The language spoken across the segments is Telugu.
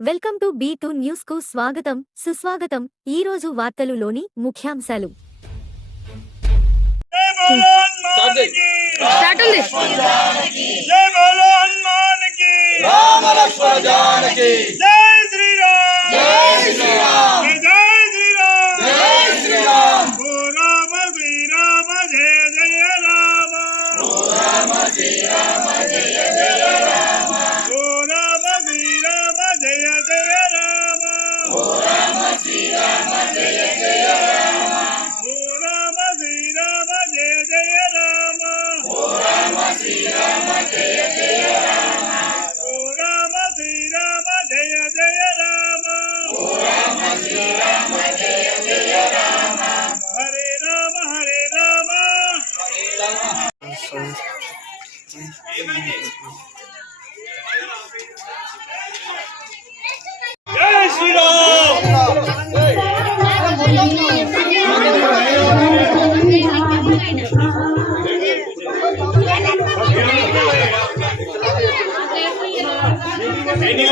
వెల్కమ్ టు బీ టూ న్యూస్కు స్వాగతం సుస్వాగతం. ఈ రోజు వార్తలులోని ముఖ్యాంశాలు. జయ జయ రామ! జయ జయ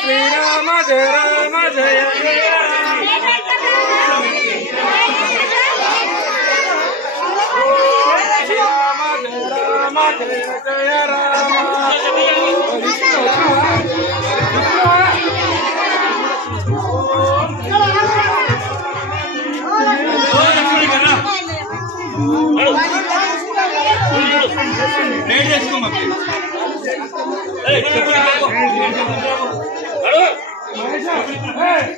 श्री राम जय राम जय राम जय जय राम लेट చేసుకో మరి చెప్పు 来喽！来一下，哎！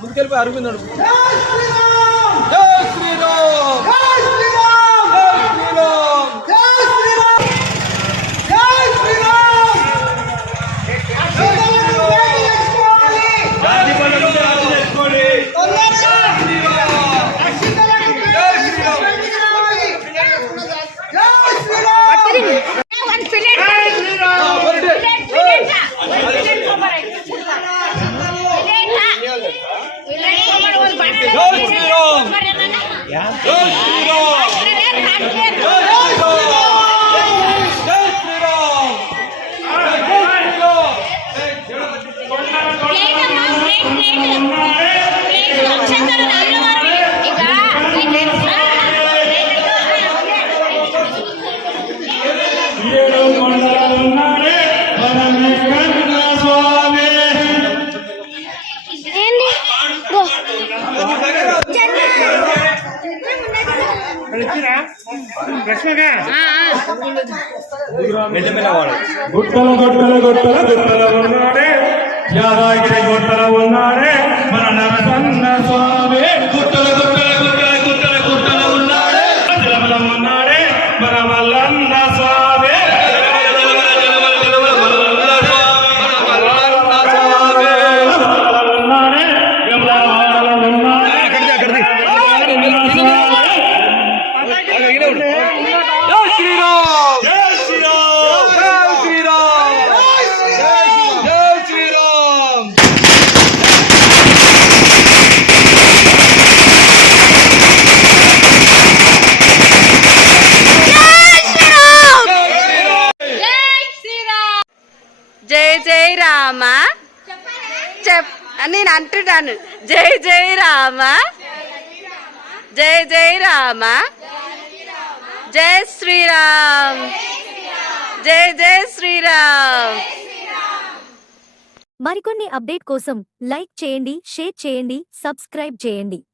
ముందుకెళ్ళిపోయి అరుగుంది అడుగు శ్రీరామ్! గుట్టలు గుట్టలు గుట్టలు గుట్టలు ఉన్నాడే యాదాగిరి గుట్టలు ఉన్నాడే మన నేను అంటున్నాను జై జై రామ. జై జై రామ. జై శ్రీరామ్. జై జై శ్రీరామ్. మరికొన్ని అప్డేట్ కోసం లైక్ చేయండి షేర్ చేయండి సబ్స్క్రైబ్ చేయండి.